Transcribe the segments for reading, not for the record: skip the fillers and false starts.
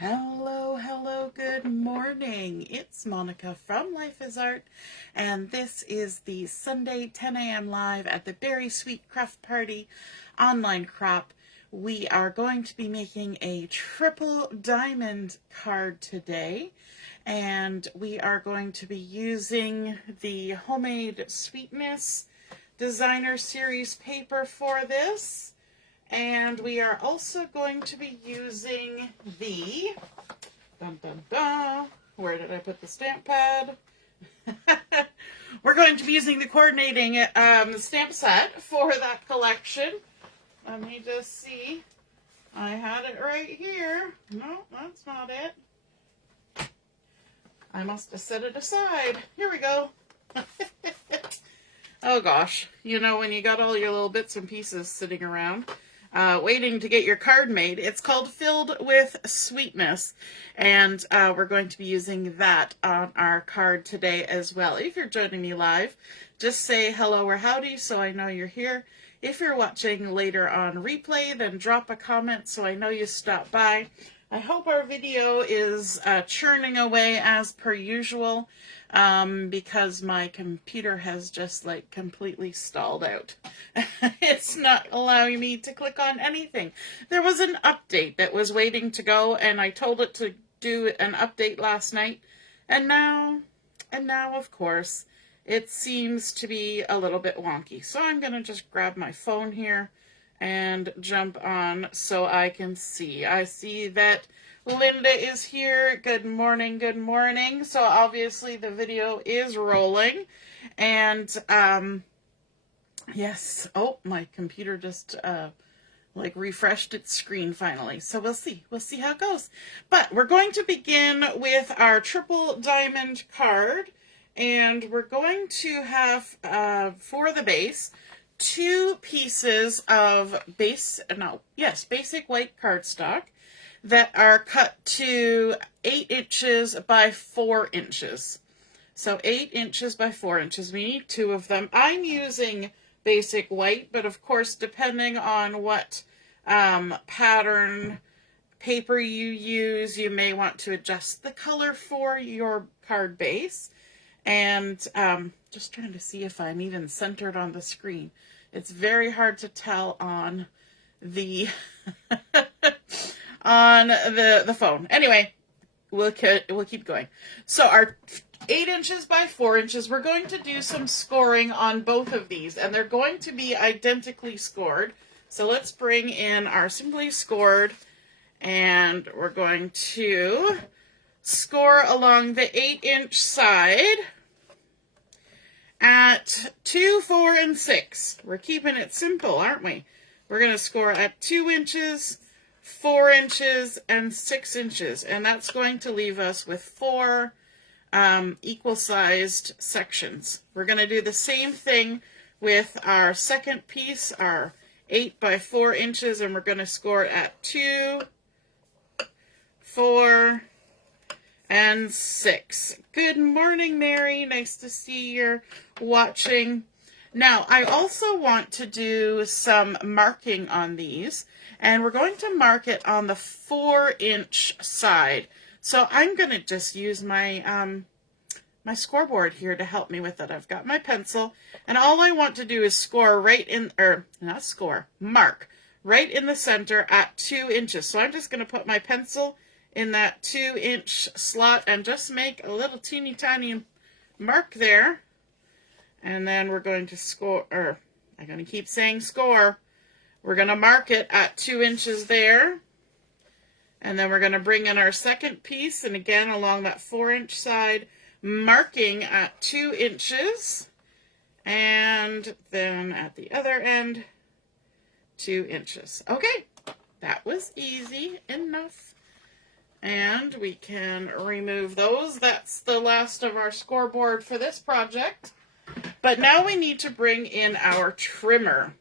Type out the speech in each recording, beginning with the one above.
Hello, hello, good morning. It's Monica from Life is Art, and this is the Sunday 10 a.m. live at the Berry Sweet Craft Party online crop. We are going to be making a triple diamond card today, and we are going to be using the Homemade Sweetness Designer Series paper for this. And we are also going to be using the, where did I put the stamp pad? We're going to be using the coordinating stamp set for that collection. Let me just see. I had it right here. No, that's not it. I must have set it aside. Here we go. Oh gosh, you know when you got all your little bits and pieces sitting around, waiting to get your card made. It's called Filled with Sweetness, and we're going to be using that on our card today as well. If you're joining me live, just say hello or howdy so I know you're here. If you're watching later on replay, then drop a comment so I know you stopped by. I hope our video is churning away as per usual, because my computer has just like completely stalled out. It's not allowing me to click on anything. There was an update that was waiting to go, and I told it to do an update last night, and now of course it seems to be a little bit wonky. So I'm gonna just grab my phone here and jump on so I can see. I see that Linda is here. Good morning, good morning. So obviously the video is rolling, and yes, oh, my computer just like refreshed its screen finally. So we'll see how it goes. But we're going to begin with our triple diamond card, and we're going to have for the base 2 pieces of basic white cardstock that are cut to 8 inches by 4 inches. So 8 inches by 4 inches. We need 2 of them. I'm using basic white, but of course, depending on what pattern paper you use, you may want to adjust the color for your card base. And just trying to see if I'm even centered on the screen. It's very hard to tell on the on the phone. Anyway, we'll keep going. So our 8 inches by 4 inches, we're going to do some scoring on both of these, and they're going to be identically scored. So let's bring in our Simply Scored, and we're going to score along the 8-inch side at 2, 4, and 6. We're keeping it simple, aren't we? We're going to score at 2 inches, 4 inches, and 6 inches. And that's going to leave us with 4 equal-sized sections. We're going to do the same thing with our second piece, our 8 by 4 inches, and we're going to score at 2, 4, and 6. Good morning, Mary. Nice to see you're watching. Now, I also want to do some marking on these, and we're going to mark it on the 4-inch side. So I'm going to just use my my scoreboard here to help me with it. I've got my pencil, and all I want to do is score right in, or not score, mark right in the center at 2 inches. So I'm just going to put my pencil in that 2-inch slot and just make a little teeny tiny mark there. And then we're going to score, or I'm going to keep saying score. We're going to mark it at 2 inches there. And then we're going to bring in our second piece, and again along that 4-inch side, marking at 2 inches. And then at the other end, 2 inches. Okay, that was easy enough. And we can remove those. That's the last of our scoreboard for this project. But now we need to bring in our trimmer.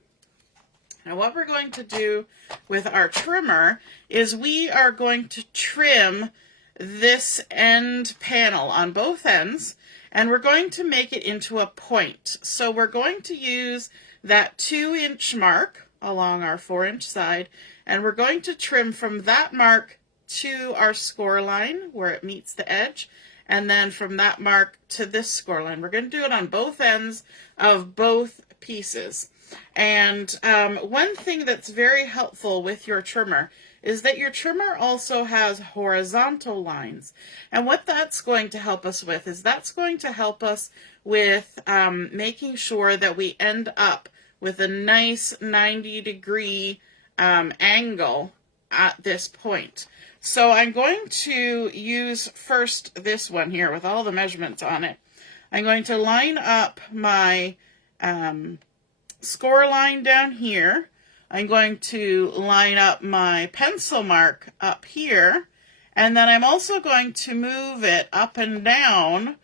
Now what we're going to do with our trimmer is we are going to trim this end panel on both ends, and we're going to make it into a point. So we're going to use that 2-inch mark along our 4-inch side, and we're going to trim from that mark to our score line where it meets the edge, and then from that mark to this score line. We're going to do it on both ends of both pieces. And one thing that's very helpful with your trimmer is that your trimmer also has horizontal lines. And what that's going to help us with is that's going to help us with making sure that we end up with a nice 90-degree angle at this point. So I'm going to use first this one here with all the measurements on it. I'm going to line up my score line down here. I'm going to line up my pencil mark up here, and then I'm also going to move it up and down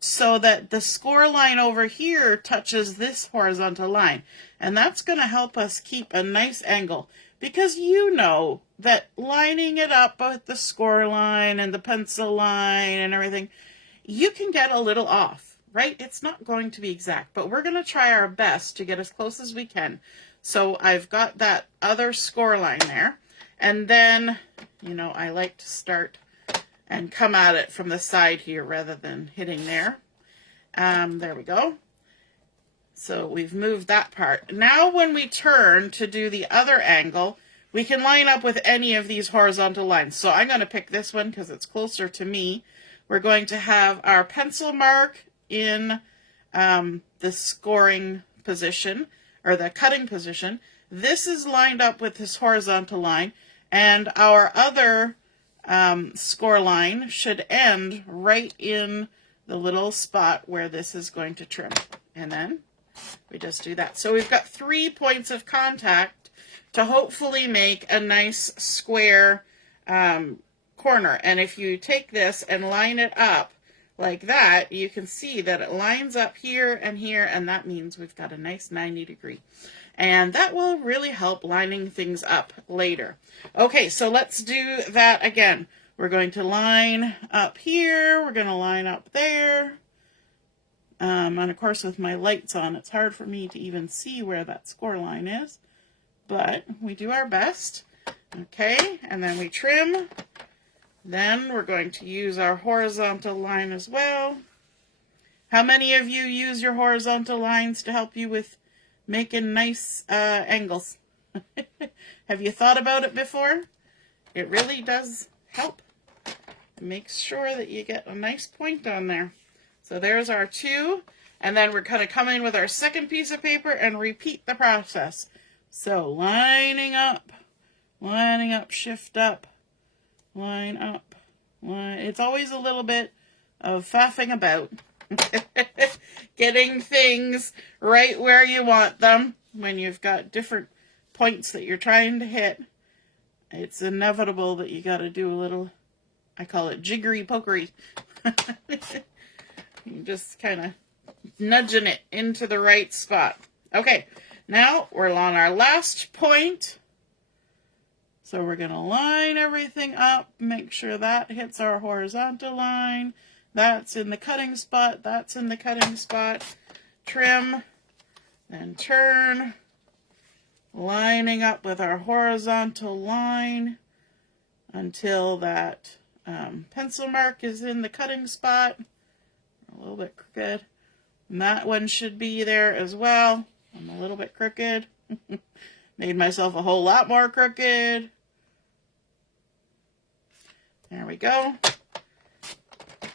so that the score line over here touches this horizontal line. And that's going to help us keep a nice angle, because you know that lining it up with the score line and the pencil line and everything, you can get a little off, right? It's not going to be exact, but we're going to try our best to get as close as we can. So I've got that other score line there, and then, you know, I like to start and come at it from the side here rather than hitting there. There we go. So we've moved that part. Now when we turn to do the other angle, we can line up with any of these horizontal lines. So I'm going to pick this one because it's closer to me. We're going to have our pencil mark in the scoring position, or the cutting position. This is lined up with this horizontal line, and our other score line should end right in the little spot where this is going to trim. And then we just do that. So we've got 3 points of contact to hopefully make a nice square corner. And if you take this and line it up like that, you can see that it lines up here, and that means we've got a nice 90-degree. And that will really help lining things up later. Okay, so let's do that again. We're going to line up here, we're going to line up there. And of course with my lights on, it's hard for me to even see where that score line is, but we do our best. Okay, and then we trim. Then we're going to use our horizontal line as well. How many of you use your horizontal lines to help you with making nice angles? Have you thought about it before? It really does help. It makes sure that you get a nice point on there. So there's our 2, and then we're going to come in with our second piece of paper and repeat the process. So lining up, shift up, line up, line. It's always a little bit of faffing about. Getting things right where you want them when you've got different points that you're trying to hit. It's inevitable that you got to do a little, I call it jiggery pokery. You're just kind of nudging it into the right spot. Okay, now we're on our last point. So we're going to line everything up, make sure that hits our horizontal line. That's in the cutting spot, that's in the cutting spot. Trim, then turn, lining up with our horizontal line until that pencil mark is in the cutting spot. A little bit crooked. And that one should be there as well. I'm a little bit crooked. Made myself a whole lot more crooked. There we go.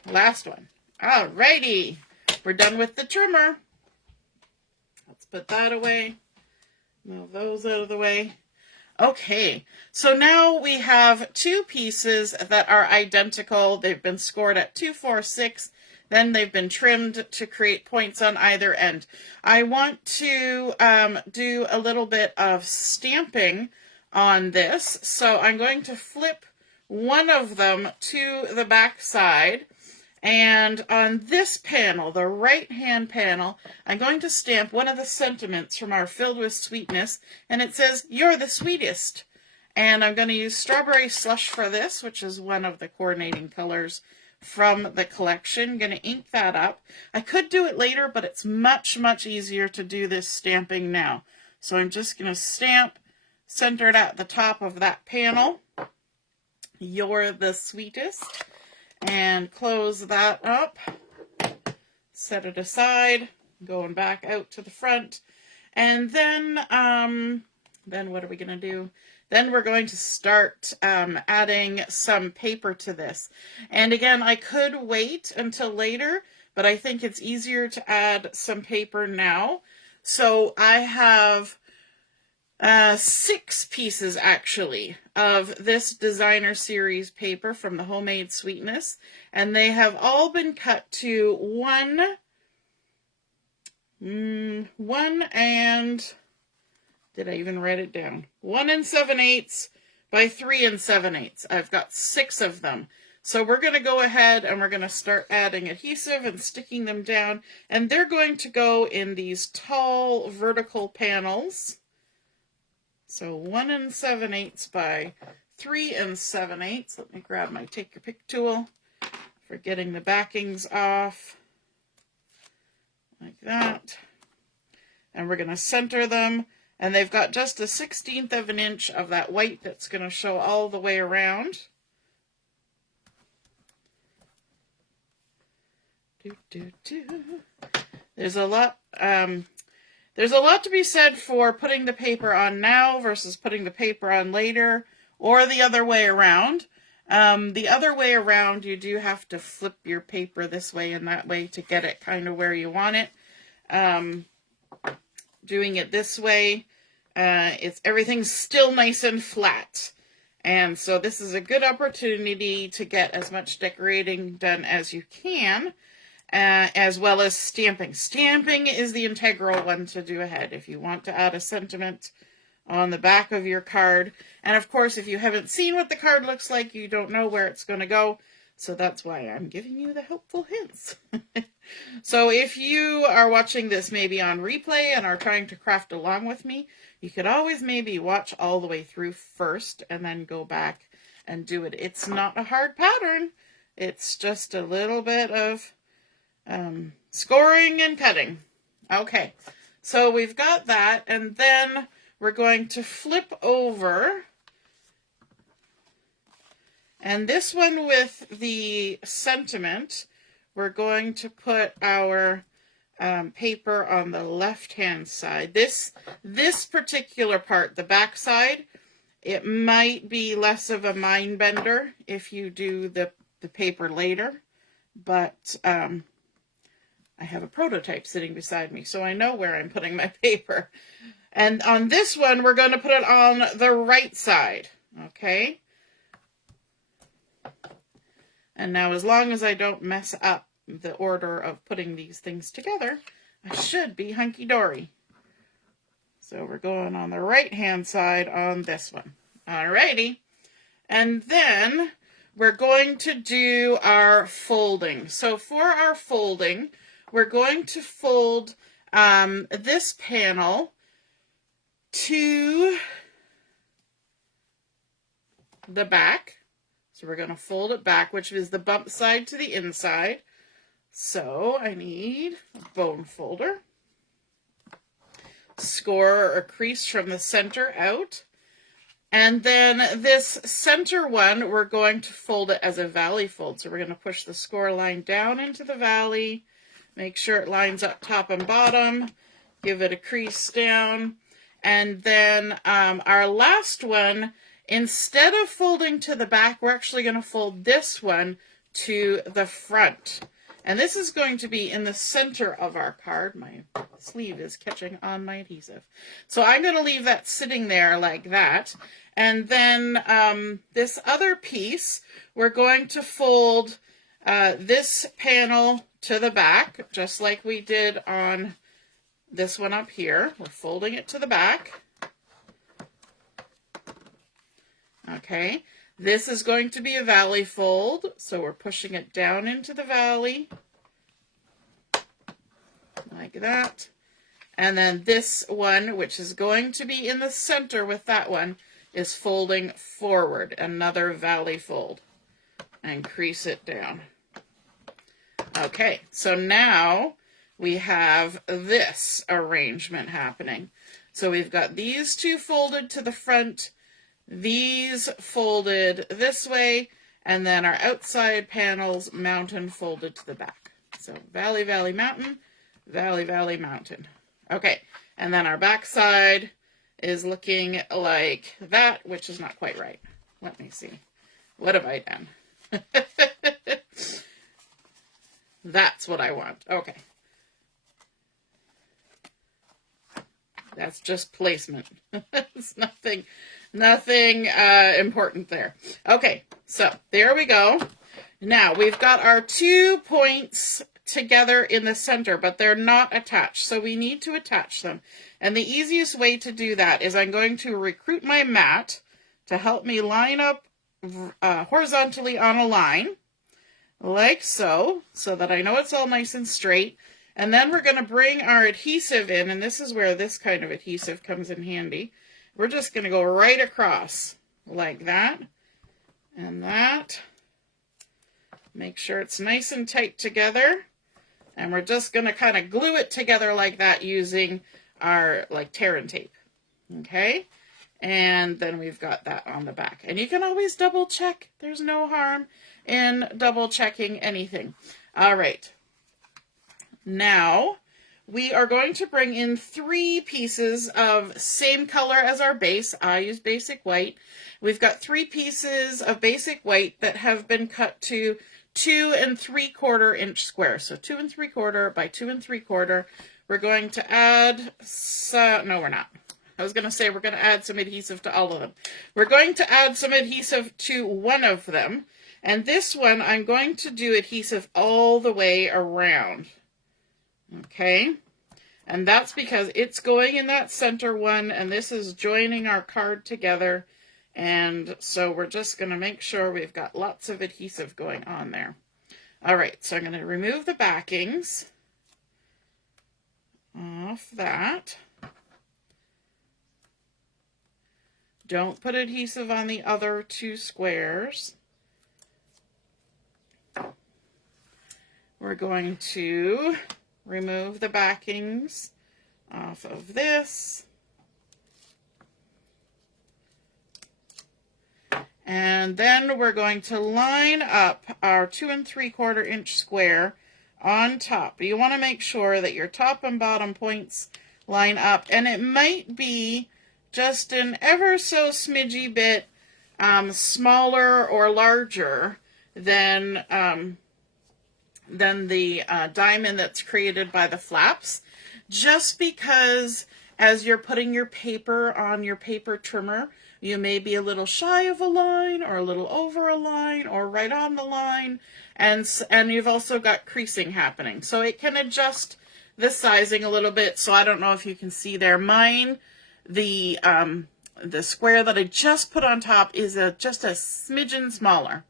Last one. Alrighty. We're done with the trimmer. Let's put that away. Move those out of the way. Okay, so now we have 2 pieces that are identical. They've been scored at 2, 4, 6. Then they've been trimmed to create points on either end. I want to do a little bit of stamping on this. So I'm going to flip one of them to the back side. And on this panel, the right-hand panel, I'm going to stamp one of the sentiments from our Filled with Sweetness. And it says, "You're the sweetest." And I'm going to use Strawberry Slush for this, which is one of the coordinating colors from the collection. Going to ink that up. I could do it later, but it's much, much easier to do this stamping now. So I'm just going to stamp centered at the top of that panel. You're the Sweetest. And close that up. Set it aside. Going back out to the front. And then what are we going to do? Then we're going to start adding some paper to this. And again, I could wait until later, but I think it's easier to add some paper now. So I have 6 pieces actually of this designer series paper from the Homemade Sweetness, and they have all been cut to 1 and, did I even write it down? 1 7/8 by 3 7/8. I've got 6 of them. So we're going to go ahead and we're going to start adding adhesive and sticking them down, and they're going to go in these tall vertical panels. So 1 7/8 by 3 7/8. Let me grab my Take Your Pick tool for getting the backings off. Like that. And we're going to center them. And they've got just a 1/16 of an inch of that white that's going to show all the way around. There's a lot to be said for putting the paper on now versus putting the paper on later, or the other way around. The other way around, you do have to flip your paper this way and that way to get it kind of where you want it. Doing it this way, everything's still nice and flat. And so this is a good opportunity to get as much decorating done as you can, as well as stamping. Stamping is the integral one to do ahead if you want to add a sentiment on the back of your card. And of course, if you haven't seen what the card looks like, you don't know where it's going to go. So that's why I'm giving you the helpful hints. So if you are watching this maybe on replay and are trying to craft along with me, you could always maybe watch all the way through first and then go back and do it. It's not a hard pattern. It's just a little bit of scoring and cutting. Okay, so we've got that, and then we're going to flip over. And this one with the sentiment, we're going to put our paper on the left-hand side. This particular part, the back side, it might be less of a mind bender if you do the paper later, but I have a prototype sitting beside me, so I know where I'm putting my paper. And on this one, we're going to put it on the right side, okay? And now, as long as I don't mess up the order of putting these things together, I should be hunky-dory. So we're going on the right-hand side on this one. Alrighty. And then we're going to do our folding. So for our folding, we're going to fold this panel to the back. So we're going to fold it back, which is the bump side to the inside. So I need a bone folder. Score or crease from the center out. And then this center one, we're going to fold it as a valley fold. So we're going to push the score line down into the valley. Make sure it lines up top and bottom. Give it a crease down. And then our last one, instead of folding to the back, we're actually going to fold this one to the front. And this is going to be in the center of our card. My sleeve is catching on my adhesive. So I'm going to leave that sitting there like that. And then this other piece, we're going to fold this panel to the back, just like we did on this one up here. We're folding it to the back. Okay, this is going to be a valley fold, so we're pushing it down into the valley, like that. And then this one, which is going to be in the center with that one, is folding forward, another valley fold, and crease it down. Okay, so now we have this arrangement happening. So we've got these two folded to the front, these folded this way, and then our outside panels, mountain, folded to the back. So valley, valley, mountain, valley, valley, mountain. Okay, and then our back side is looking like that, which is not quite right. Let me see. What have I done? That's what I want. Okay. That's just placement. It's nothing important there. Okay, so there we go. Now we've got our 2 points together in the center, but they're not attached, so we need to attach them. And the easiest way to do that is I'm going to recruit my mat to help me line up horizontally on a line, like so that I know it's all nice and straight. And then we're going to bring our adhesive in, and this is where this kind of adhesive comes in handy. We're just going to go right across like that and that. Make sure it's nice and tight together. And we're just going to kind of glue it together like that using our tear and tape. Okay? And then we've got that on the back. And you can always double check. There's no harm in double checking anything. All right. Now we are going to bring in 3 pieces of same color as our base. I use basic white. We've got 3 pieces of basic white that have been cut to 2 3/4 inch squares. So 2 3/4 by 2 3/4. We're going to add, no, we're not. I was going to say we're going to add some adhesive to all of them. We're going to add some adhesive to one of them. And this one, I'm going to do adhesive all the way around. Okay. And that's because it's going in that center one, and this is joining our card together. And so we're just going to make sure we've got lots of adhesive going on there. All right, so I'm going to remove the backings off that. Don't put adhesive on the other 2 squares. We're going to remove the backings off of this. And then we're going to line up our 2 3/4 inch square on top. You want to make sure that your top and bottom points line up, and it might be just an ever so smidgy bit smaller or larger than the diamond that's created by the flaps, just because as you're putting your paper on your paper trimmer, you may be a little shy of a line or a little over a line or right on the line, and you've also got creasing happening. So it can adjust the sizing a little bit. So I don't know if you can see there. Mine, the square that I just put on top is just a smidgen smaller.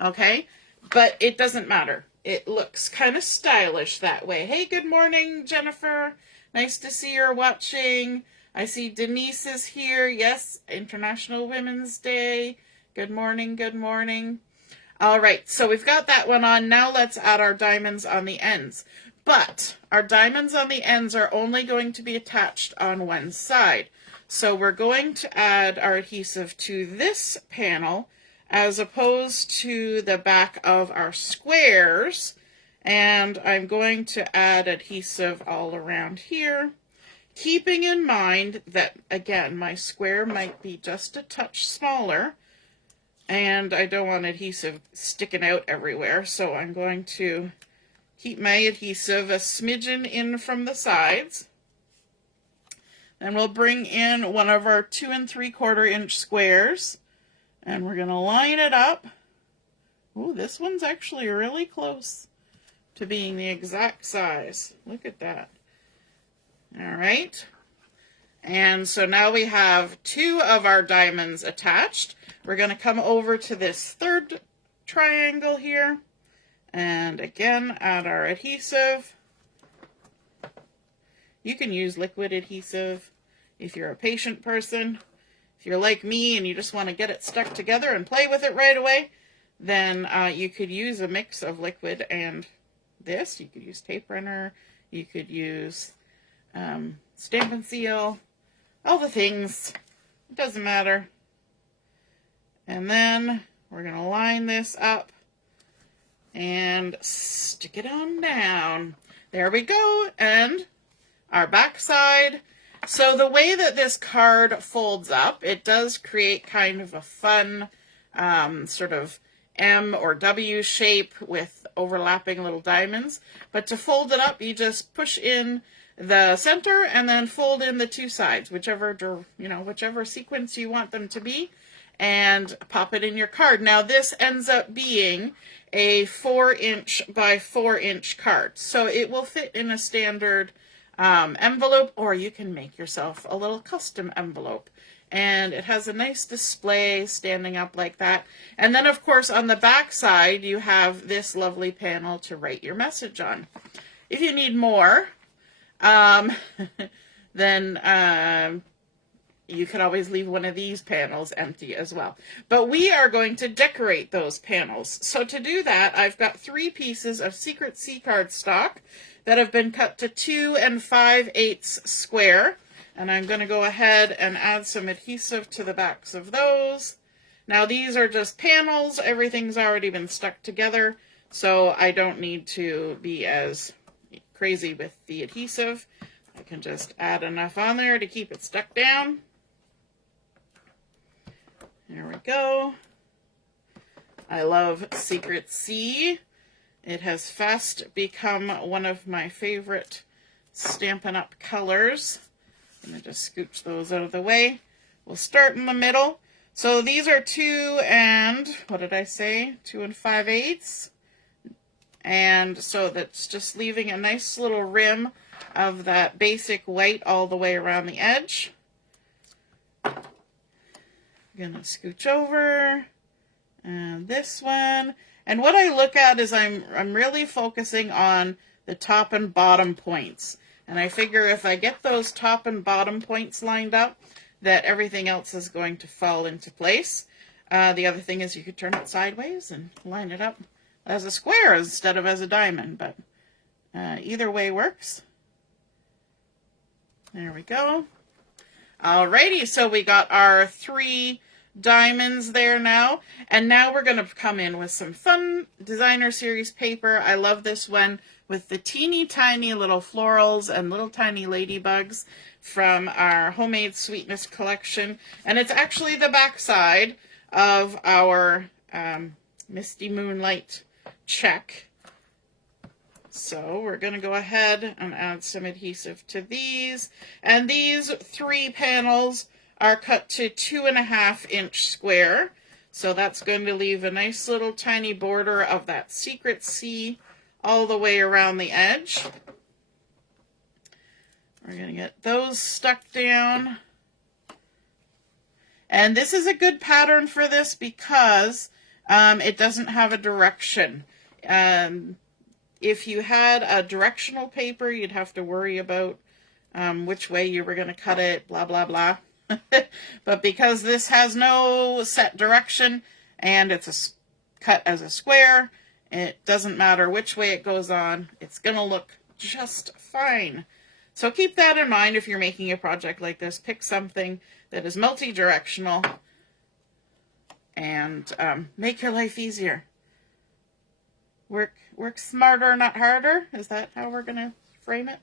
Okay? But it doesn't matter. It looks kind of stylish that way. Hey, good morning, Jennifer. Nice to see you're watching. I see Denise is here. Yes, International Women's Day. Good morning, good morning. All right, so we've got that one on. Now let's add our diamonds on the ends. But our diamonds on the ends are only going to be attached on one side. So we're going to add our adhesive to this panel as opposed to the back of our squares. And I'm going to add adhesive all around here, keeping in mind that, again, my square might be just a touch smaller, and I don't want adhesive sticking out everywhere, so I'm going to keep my adhesive a smidgen in from the sides. Then we'll bring in one of our 2 3/4 inch squares, and we're going to line it up. Ooh, this one's actually really close to being the exact size. Look at that. All right. And so now we have 2 of our diamonds attached. We're going to come over to this third triangle here. And again, add our adhesive. You can use liquid adhesive if you're a patient person. If you're like me and you just want to get it stuck together and play with it right away, then you could use a mix of liquid and this. You could use tape runner. You could use Stampin' Seal. All the things. It doesn't matter. And then we're going to line this up and stick it on down. There we go. And our back side. So the way that this card folds up, it does create kind of a fun sort of M or W shape with overlapping little diamonds. But to fold it up, you just push in the center and then fold in the two sides, whichever sequence you want them to be, and pop it in your card. Now this ends up being a 4" by 4" card, so it will fit in a standard envelope, or you can make yourself a little custom envelope. And it has a nice display standing up like that. And then, of course, on the back side, you have this lovely panel to write your message on. If you need more, then you could always leave one of these panels empty as well. But we are going to decorate those panels. So to do that, I've got 3 pieces of Secret Sea cardstock that have been cut to 2 5/8 square. And I'm going to go ahead and add some adhesive to the backs of those. Now these are just panels. Everything's already been stuck together, so I don't need to be as crazy with the adhesive. I can just add enough on there to keep it stuck down. There we go. I love Secret Sea. It has fast become one of my favorite Stampin' Up! Colors. I'm going to just scooch those out of the way. We'll start in the middle. So these are 2 5/8. And so that's just leaving a nice little rim of that basic white all the way around the edge. I'm going to scooch over. And this one. And what I look at is I'm really focusing on the top and bottom points. And I figure if I get those top and bottom points lined up, that everything else is going to fall into place. The other thing is you could turn it sideways and line it up as a square instead of as a diamond. But either way works. There we go. Alrighty, so we got our 3 diamonds there now. And now we're going to come in with some fun designer series paper. I love this one, with the teeny tiny little florals and little tiny ladybugs from our Homemade Sweetness collection. And it's actually the back side of our Misty Moonlight check. So we're going to go ahead and add some adhesive to these. And these 3 panels are cut to 2 1/2" square. So that's going to leave a nice little tiny border of that Secret Sea all the way around the edge. We're going to get those stuck down. And this is a good pattern for this because it doesn't have a direction. If you had a directional paper, you'd have to worry about which way you were going to cut it, blah, blah, blah. But because this has no set direction and it's cut as a square, it doesn't matter which way it goes on. It's going to look just fine. So keep that in mind if you're making a project like this. Pick something that is multi-directional and make your life easier. Work smarter, not harder. Is that how we're going to frame it?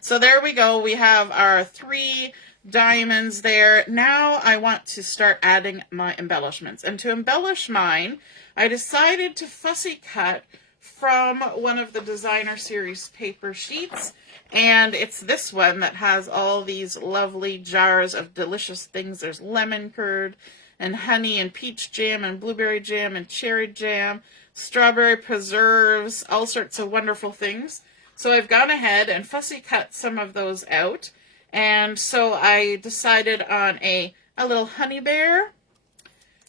So there we go. We have our 3 diamonds there. Now I want to start adding my embellishments. And to embellish mine, I decided to fussy cut from one of the designer series paper sheets. And it's this one that has all these lovely jars of delicious things. There's lemon curd and honey and peach jam and blueberry jam and cherry jam, strawberry preserves, all sorts of wonderful things. So I've gone ahead and fussy cut some of those out. And so I decided on a little honey bear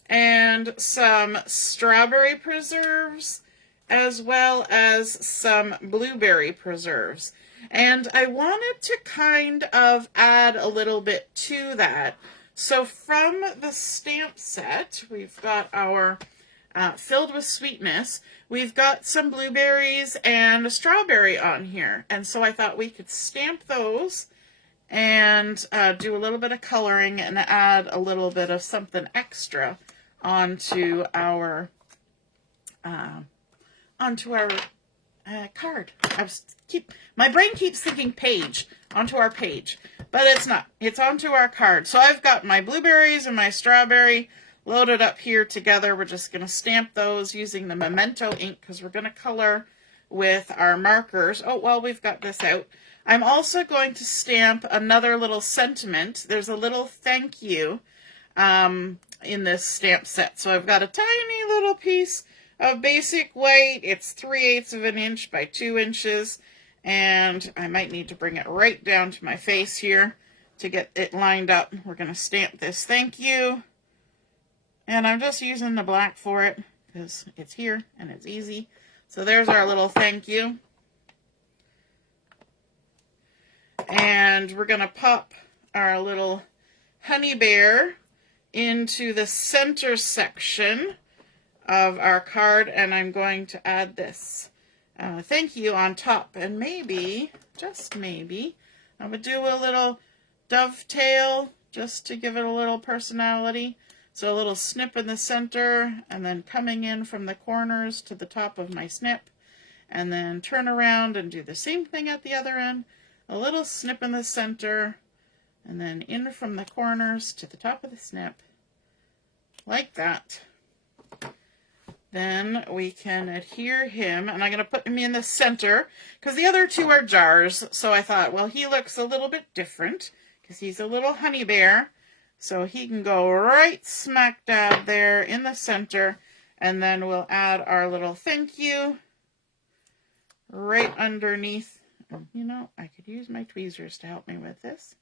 and some strawberry preserves as well as some blueberry preserves. And I wanted to kind of add a little bit to that. So from the stamp set, we've got our Filled with Sweetness. We've got some blueberries and a strawberry on here. And so I thought we could stamp those and do a little bit of coloring and add a little bit of something extra onto our card. My brain keeps thinking page, onto our page, but it's not. It's onto our card. So I've got my blueberries and my strawberry loaded up here together. We're just going to stamp those using the Memento ink because we're going to color with our markers. Oh, well, we've got this out. I'm also going to stamp another little sentiment. There's a little thank you in this stamp set. So I've got a tiny little piece of basic white. It's 3/8 of an inch by 2 inches. And I might need to bring it right down to my face here to get it lined up. We're going to stamp this thank you. And I'm just using the black for it because it's here and it's easy. So there's our little thank you. And we're going to pop our little honey bear into the center section of our card, and I'm going to add this thank you on top. And maybe, just maybe, I'm going to do a little dovetail just to give it a little personality. So a little snip in the center, and then coming in from the corners to the top of my snip, and then turn around and do the same thing at the other end. A little snip in the center, and then in from the corners to the top of the snip, like that. Then we can adhere him, and I'm going to put him in the center, because the other two are jars, so I thought, well, he looks a little bit different, because he's a little honey bear, so he can go right smack dab there in the center, and then we'll add our little thank you right underneath. You know, I could use my tweezers to help me with this.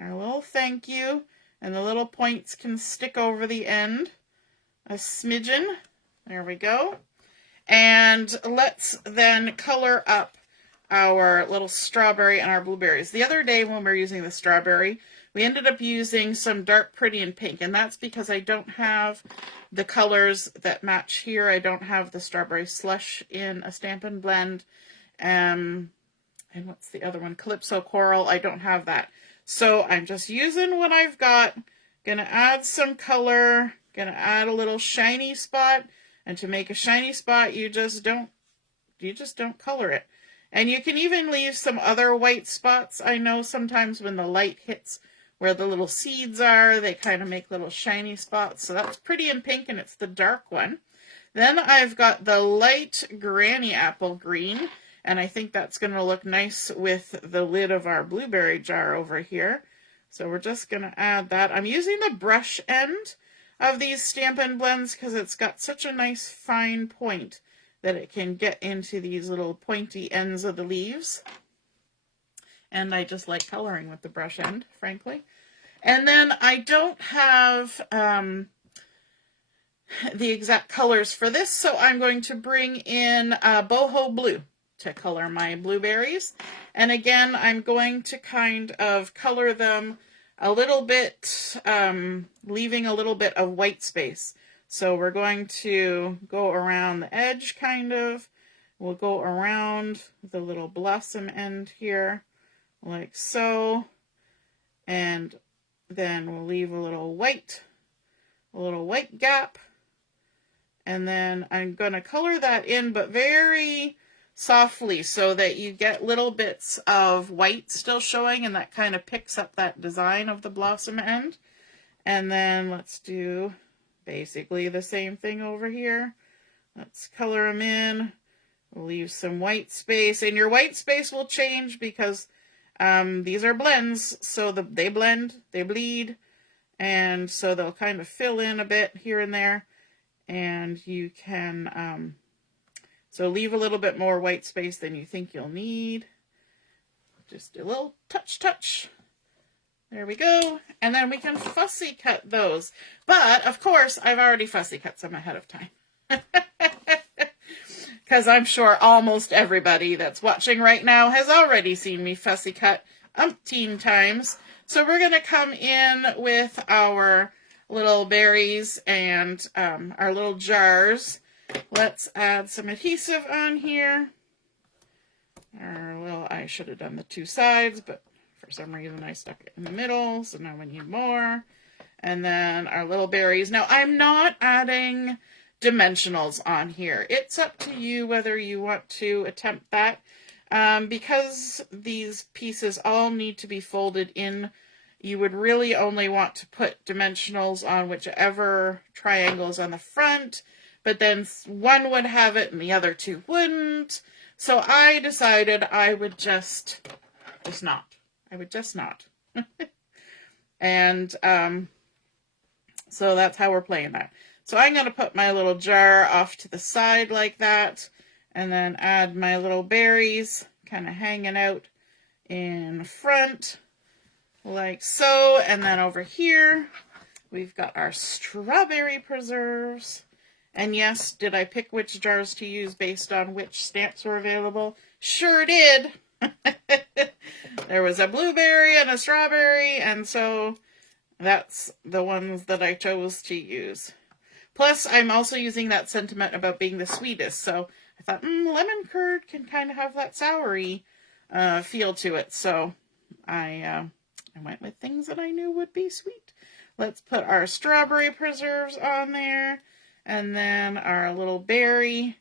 Our little thank you, and the little points can stick over the end a smidgen. There we go. And let's then color up our little strawberry and our blueberries. The other day when we were using the strawberry, we ended up using some dark pretty and pink, and that's because I don't have the colors that match here. I don't have the strawberry slush in a Stampin' blend. And what's the other one? Calypso Coral. I don't have that. So I'm just using what I've got. Gonna add some color. Gonna add a little shiny spot. And to make a shiny spot, you just don't color it. And you can even leave some other white spots. I know sometimes when the light hits where the little seeds are, they kind of make little shiny spots. So that's pretty in pink, and it's the dark one. Then I've got the light granny apple green, and I think that's going to look nice with the lid of our blueberry jar over here. So we're just going to add that. I'm using the brush end of these Stampin' blends because it's got such a nice fine point that it can get into these little pointy ends of the leaves. And I just like coloring with the brush end, frankly. And then I don't have the exact colors for this, so I'm going to bring in boho blue to color my blueberries. And again, I'm going to kind of color them a little bit, leaving a little bit of white space. So we're going to go around the edge, kind of. We'll go around the little blossom end here, like so. And then we'll leave a little white gap. And then I'm going to color that in, but very softly so that you get little bits of white still showing, and that kind of picks up that design of the blossom end. And then let's do basically the same thing over here. Let's color them in. We'll leave some white space, and your white space will change because these are blends, so they blend, they bleed, and so they'll kind of fill in a bit here and there. And you can, so leave a little bit more white space than you think you'll need. Just a little touch. There we go. And then we can fussy cut those. But, of course, I've already fussy cut some ahead of time. Because I'm sure almost everybody that's watching right now has already seen me fussy cut umpteen times. So we're going to come in with our little berries and our little jars. Let's add some adhesive on here. Well, I should have done the two sides, but for some reason I stuck it in the middle, so now we need more. And then our little berries. Now, I'm not adding dimensionals on here. It's up to you whether you want to attempt that. Because these pieces all need to be folded in, you would really only want to put dimensionals on whichever triangles on the front, but then one would have it and the other two wouldn't. So I decided I would just not. I would just not. And so that's how we're playing that. So I'm going to put my little jar off to the side like that, and then add my little berries kind of hanging out in front like so. And then over here, we've got our strawberry preserves. And yes, did I pick which jars to use based on which stamps were available? Sure did. There was a blueberry and a strawberry, and so that's the ones that I chose to use. Plus, I'm also using that sentiment about being the sweetest, so I thought, lemon curd can kind of have that soury feel to it, so I went with things that I knew would be sweet. Let's put our strawberry preserves on there, and then our little berry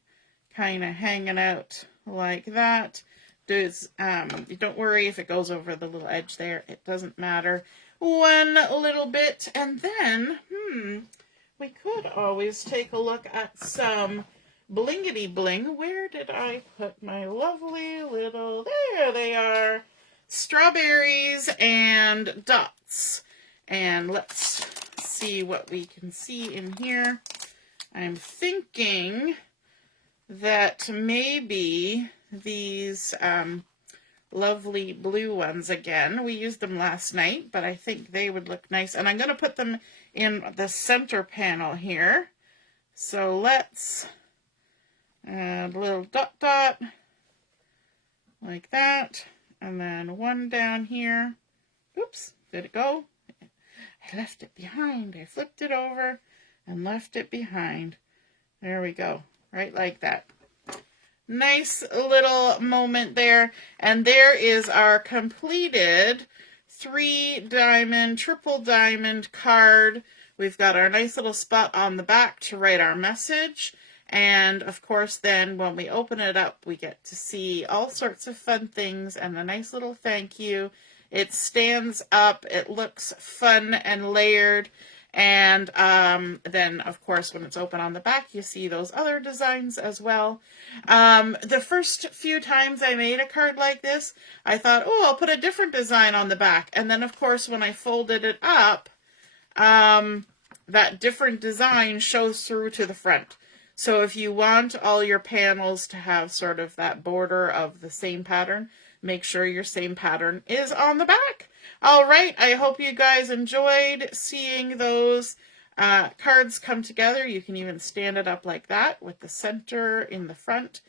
kind of hanging out like that. Don't worry if it goes over the little edge there. It doesn't matter one little bit. And then, we could always take a look at some blingity bling. Where did I put my lovely little, there they are, strawberries and dots. And let's see what we can see in here. I'm thinking that maybe these lovely blue ones again. We used them last night, but I think they would look nice. And I'm going to put them in the center panel here. So let's add a little dot dot like that. And then one down here. Oops, did it go? I left it behind. I flipped it over and left it behind. There we go. Right like that. Nice little moment there. And there is our completed 3-diamond, triple diamond card. We've got our nice little spot on the back to write our message. And of course, then when we open it up, we get to see all sorts of fun things and a nice little thank you. It stands up. It looks fun and layered. And then, of course, when it's open on the back, you see those other designs as well. The first few times I made a card like this, I thought, oh, I'll put a different design on the back. And then, of course, when I folded it up, that different design shows through to the front. So if you want all your panels to have sort of that border of the same pattern, make sure your same pattern is on the back. All right, I hope you guys enjoyed seeing those cards come together. You can even stand it up like that with the center in the front.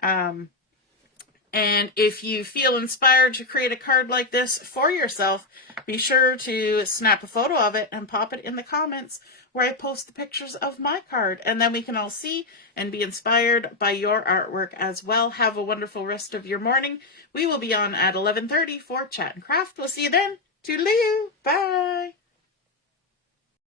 And if you feel inspired to create a card like this for yourself, be sure to snap a photo of it and pop it in the comments where I post the pictures of my card. And then we can all see and be inspired by your artwork as well. Have a wonderful rest of your morning. We will be on at 11:30 for Chat and Craft. We'll see you then. Toodaloo. Bye.